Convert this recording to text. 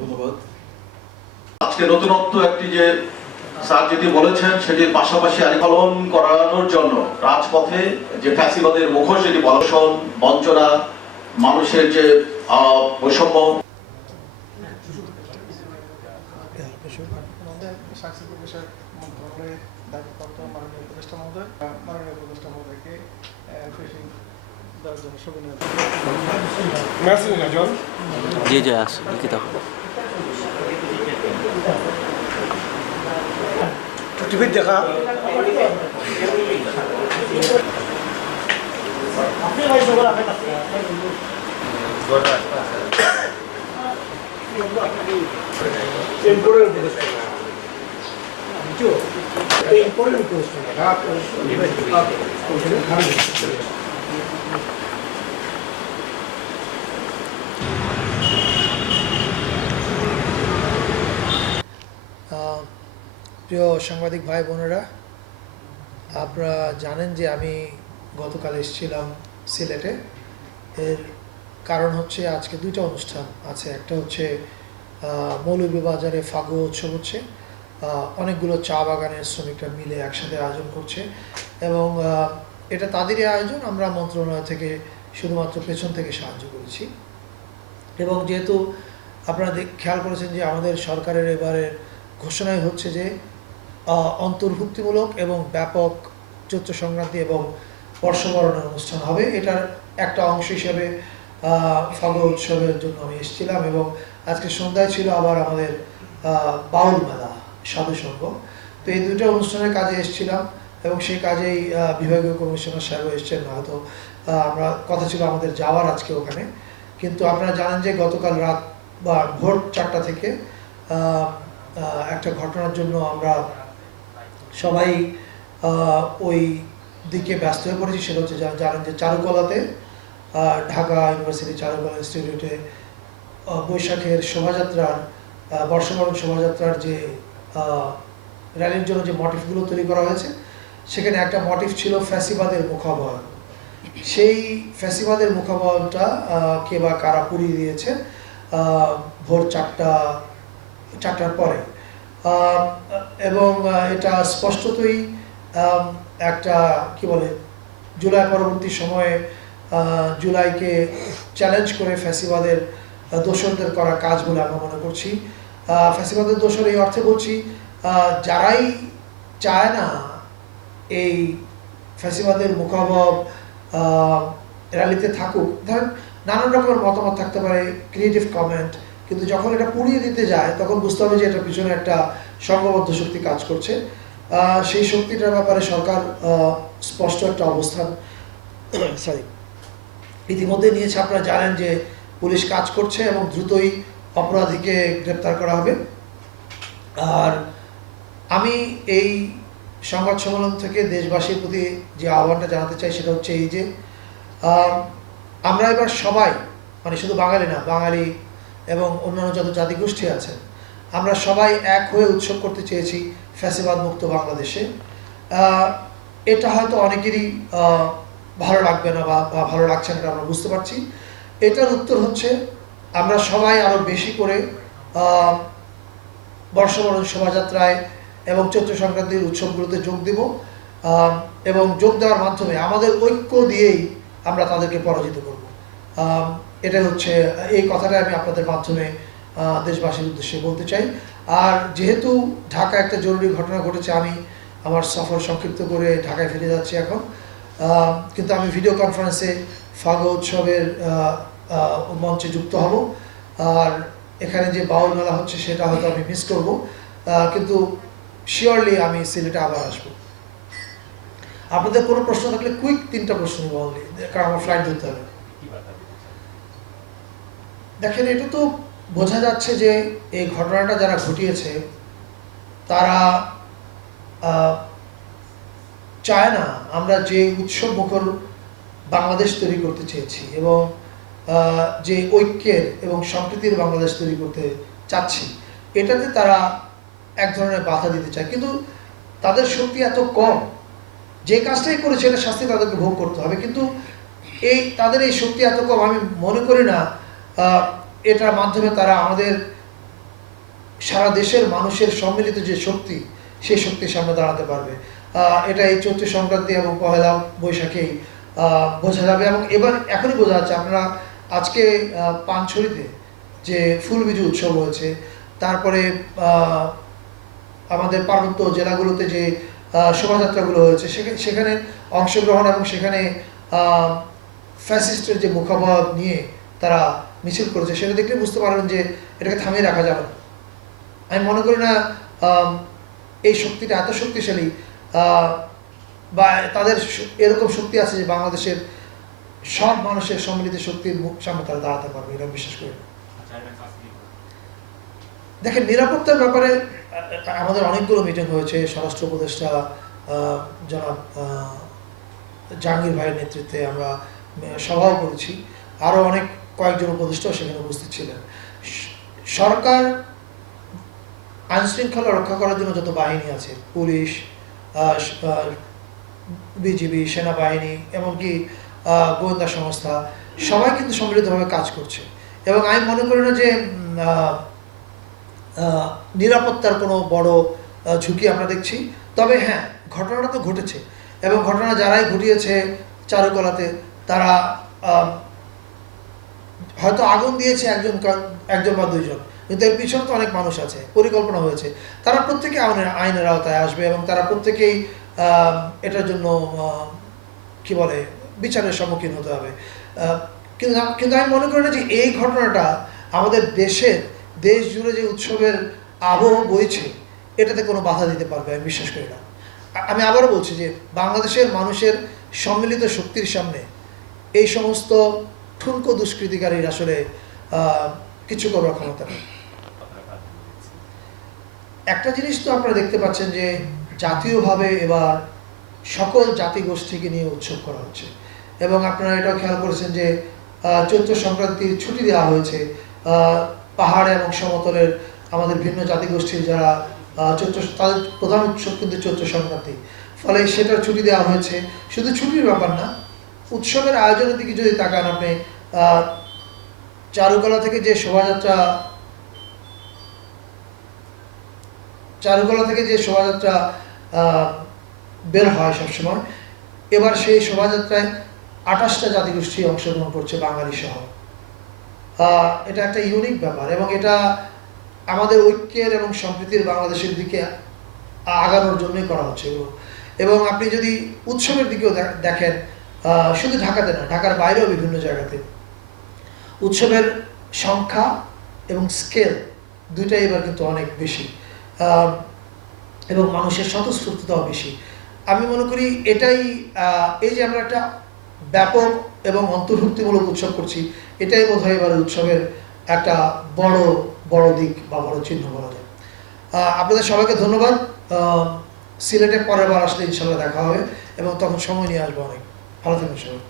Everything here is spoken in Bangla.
ধন্যবাদ। আজকে নতুনত্ব একটি যে স্যার যেটি বলেছেন সেটির পাশাপাশি আইন করানোর জন্য রাজপথে যে ফ্যাসিবাদের মুখোশ যেটি বলসন বঞ্চনা মানুষের যে বৈষম্য। আমাদের সাংস্কৃতিক বিষয়ক মন্ত্রণালয়ের টিভির দেখা আহ, প্রিয় সাংবাদিক ভাই বোনেরা, আপনারা জানেন যে আমি গতকাল এসেছিলাম সিলেটে। এর কারণ হচ্ছে আজকে দুইটা অনুষ্ঠান আছে। একটা হচ্ছে মৌলভীবাজারে ফাগুয়া উৎসব হচ্ছে অনেকগুলো চা বাগানের শ্রমিকরা মিলে একসাথে আয়োজন করছে এবং এটা তাদেরই আয়োজন, আমরা মন্ত্রণালয় থেকে শুধুমাত্র পেছন থেকে সাহায্য করেছি। এবং যেহেতু আপনারা খেয়াল করেছেন যে আমাদের সরকারের এবারের ঘোষণাই হচ্ছে যে অন্তর্ভুক্তিমূলক এবং ব্যাপক চৈত্র সংক্রান্তি এবং বর্ষবরণের অনুষ্ঠান হবে। এটার একটা অংশ হিসেবে আহ, উৎসবের জন্য আমি এসেছিলাম এবং আজকে সন্ধ্যায় ছিল আবার আমাদের বাউল মেলা সাধু সংঘ তো এই দুটো অনুষ্ঠানের কাজে এসেছিলাম এবং সেই কাজেই বিভাগীয় কমিশনার সাহেব এসছেন। হয়তো আমরা কথা ছিল আমাদের যাওয়ার আজকে ওখানে। কিন্তু আপনারা জানেন যে গতকাল রাত বা ভোর চারটা থেকে একটা ঘটনার জন্য আমরা সবাই ওই দিকে ব্যস্ত হয়ে পড়েছি। সেটা হচ্ছে জানেন যে চারুকলাতে ঢাকা ইউনিভার্সিটি চারুকলা ইনস্টিটিউটে বৈশাখের শোভাযাত্রার বর্ষবরণ শোভাযাত্রার যে র্যালির জন্য যে মটিফগুলো তৈরি করা হয়েছে, সেখানে একটা মটিফ ছিল ফ্যাসিবাদের মুখাবয়ন সেই ফ্যাসিবাদের মুখাবয়নটা কে বা কারা পুড়িয়ে দিয়েছে ভোর চারটা, চারটার পরে। এবং এটা স্পষ্টতই একটা কি বলে জুলাই পরবর্তী সময়ে জুলাইকে চ্যালেঞ্জ করে ফ্যাসিবাদের আহ, দোসরদের করা কাজ বলে আমরা মনে করছি। ফ্যাসিবাদের দোসর এই অর্থে বলছি যারাই চায় না এই ফ্যাসিবাদের মুখাভাব র্যালিতে থাকুক ধরেন নানান রকমের মতামত থাকতে পারে ক্রিয়েটিভ কমেন্ট কিন্তু যখন এটা পুড়িয়ে দিতে যায়, তখন বুঝতে হবে যে এটার পিছনে একটা সংঘবদ্ধ শক্তি কাজ করছে। সেই শক্তিটার ব্যাপারে সরকার স্পষ্ট একটা অবস্থান সরি ইতিমধ্যে নিয়েছে। আপনারা জানেন যে পুলিশ কাজ করছে এবং দ্রুতই অপরাধীকে গ্রেপ্তার করা হবে। আর আমি এই সংবাদ সম্মেলন থেকে দেশবাসীর প্রতি যে আহ্বানটা জানাতে চাই, সেটা হচ্ছে এই যে আমরা এবার সবাই মানে শুধু বাঙালি না, বাঙালি এবং অন্যান্য যত জাতিগোষ্ঠী আছেন আমরা সবাই এক হয়ে উৎসব করতে চেয়েছি ফ্যাসিবাদ মুক্ত বাংলাদেশে এটা হয়তো অনেকেরই ভালো লাগবে না বা ভালো লাগছে না আমরা বুঝতে পারছি। এটার উত্তর হচ্ছে, আমরা সবাই আরও বেশি করে বর্ষবরণ শোভাযাত্রায় এবং চৈত্র সংক্রান্তির উৎসবগুলোতে যোগ দিব এবং যোগ দেওয়ার মাধ্যমে আমাদের ঐক্য দিয়েই আমরা তাদেরকে পরাজিত করব। এটা হচ্ছে এই কথাটা আমি আপনাদের মাধ্যমে দেশবাসীর উদ্দেশ্যে বলতে চাই। আর যেহেতু ঢাকা একটা জরুরি ঘটনা ঘটেছে আমি আমার সফর সংক্ষিপ্ত করে ঢাকায় ফিরে যাচ্ছি এখন। কিন্তু আমি ভিডিও কনফারেন্সে ফাগো উৎসবের মঞ্চে যুক্ত হব। আর এখানে যে বাউল মেলা হচ্ছে সেটা হয়তো আমি মিস করব। কিন্তু শিওরলি আমি সিলেটে আবার আসব। আপনাদের কোনো প্রশ্ন থাকলে কুইক তিনটা প্রশ্ন only, কারণ আমার ফ্লাইট ধরতে হবে। দেখেন, এটা তো বোঝা যাচ্ছে যে এই ঘটনাটা যারা ঘটিয়েছে, তারা চায় না আমরা যে উৎসব মুখর বাংলাদেশ তৈরি করতে চেয়েছি এবং যে ঐক্যের এবং সম্প্রীতির বাংলাদেশ তৈরি করতে চাচ্ছি। এটাতে তারা এক ধরনের বাধা দিতে চায়। কিন্তু তাদের শক্তি এত কম, যে কাজটাই করেছে এটা শাস্তি তাদেরকে ভোগ করতে হবে। কিন্তু এই, তাদের এই শক্তি এত কম, আমি মনে করি না এটার মাধ্যমে তারা আমাদের সারা দেশের মানুষের সম্মিলিত যে শক্তি, সেই শক্তির সামনে দাঁড়াতে পারবে। এটা এই চৈত্র সংক্রান্তি এবং পহেলা বৈশাখেই বোঝা যাবে এবং এবার এখনই বোঝা যাচ্ছে, আমরা আজকে পানছড়িতে যে ফুল বিজু উৎসব হয়েছে, তারপরে আমাদের পার্বত্য জেলাগুলোতে যে শোভাযাত্রাগুলো হয়েছে সেখানে সেখানে অংশগ্রহণ এবং সেখানে ফ্যাসিস্টের যে মুখাভাব নিয়ে তারা মিছিল করেছে, সেটা দেখলে বুঝতে পারবেন যে এটাকে থামিয়ে রাখা যাবে আমি মনে করি না এই শক্তিটা এত শক্তিশালী বা তাদের এরকম শক্তি আছে যে বাংলাদেশের সব মানুষের সম্মিলিত শক্তির মুখ সামনে তারা দাঁড়াতে পারবে, এটা বিশ্বাস করি দেখেন, নিরাপত্তার ব্যাপারে আমাদের অনেকগুলো মিটিং হয়েছে, স্বরাষ্ট্র উপদেষ্টা জনাব জাহাঙ্গীর ভাইয়ের নেতৃত্বে আমরা সভাও করেছি। আরও অনেক কয়েকজন উপদেষ্টাও সেখানে উপস্থিত ছিলেন। সরকার আইন শৃঙ্খলা রক্ষা করার জন্য যত বাহিনী আছে, পুলিশ বিজিবি, সেনাবাহিনী, এমনকি গোয়েন্দা সংস্থা, সবাই কিন্তু সম্মিলিতভাবে কাজ করছে। এবং আমি মনে করি না যে নিরাপত্তার কোনো বড় ঝুঁকি আমরা দেখছি। তবে হ্যাঁ ঘটনাটা তো ঘটেছে। এবং ঘটনা যারাই ঘটিয়েছে চারুকলাতে, তারা হয়তো আগুন দিয়েছে একজন একজন বা দুইজন। কিন্তু এর পিছনে তো অনেক মানুষ আছে, পরিকল্পনা হয়েছে। তারা প্রত্যেকে আইনের আইনের আওতায় আসবে এবং তারা প্রত্যেকেই এটার জন্য কি বলে, বিচারের সম্মুখীন হতে হবে। কিন্তু কিন্তু আমি মনে করি না যে এই ঘটনাটা আমাদের দেশের দেশ জুড়ে যে উৎসবের আবহ বইছে, এটাতে কোনো বাধা দিতে পারবে, আমি বিশ্বাস করি না। আমি আবারও বলছি যে বাংলাদেশের মানুষের সম্মিলিত শক্তির সামনে এই সমস্ত ঠুনকো দুষ্কৃতিকারীর আসলে কিছু করার ক্ষমতা নেই। একটা জিনিস তো আপনারা দেখতে পাচ্ছেন যে, জাতীয়ভাবে এবার সকল জাতিগোষ্ঠীকে নিয়ে উৎসব করা হচ্ছে। এবং আপনারা এটাও খেয়াল করেছেন যে চৈত্র সংক্রান্তির ছুটি দেওয়া হয়েছে। পাহাড় এবং সমতলের আমাদের ভিন্ন জাতিগোষ্ঠীর যারা চৈত্র, তাদের প্রধান উৎসব কিন্তু চৈত্র সংক্রান্তি। ফলে সেটার ছুটি দেওয়া হয়েছে। শুধু ছুটির ব্যাপার না উৎসবের আয়োজনের দিকে যদি তাকান আপনি চারুকলা থেকে যে শোভাযাত্রা, চারুকলা থেকে যে শোভাযাত্রা বের হয় সবসময়, এবার সেই শোভাযাত্রায় আঠাশটা জাতিগোষ্ঠী অংশগ্রহণ করছে বাঙালি সহ। এটা একটা ইউনিক ব্যাপার এবং এটা আমাদের ঐক্যের এবং সম্প্রীতির বাংলাদেশের দিকে আগানোর জন্যই করা হচ্ছে এবং আপনি যদি উৎসবের দিকেও দেখেন শুধু ঢাকাতে না, ঢাকার বাইরেও বিভিন্ন জায়গাতে। উৎসবের সংখ্যা এবং স্কেল দুইটাই এবার কিন্তু অনেক বেশি এবং মানুষের স্বতঃস্ফূর্ততাও বেশি। আমি মনে করি এটাই এই যে আমরা একটা ব্যাপক এবং অন্তর্ভুক্তিমূলক উৎসব করছি, এটাই বোধ হয় এবার উৎসবের একটা বড় বড় দিক বা বড় চিহ্ন বলা যায়। আপনাদের সবাইকে ধন্যবাদ। সিলেটে পরের বার আসলে ইনশাল্লাহ দেখা হবে এবং তখন সময় নিয়ে আসব অনেক। ভালো থাকবেন সবাই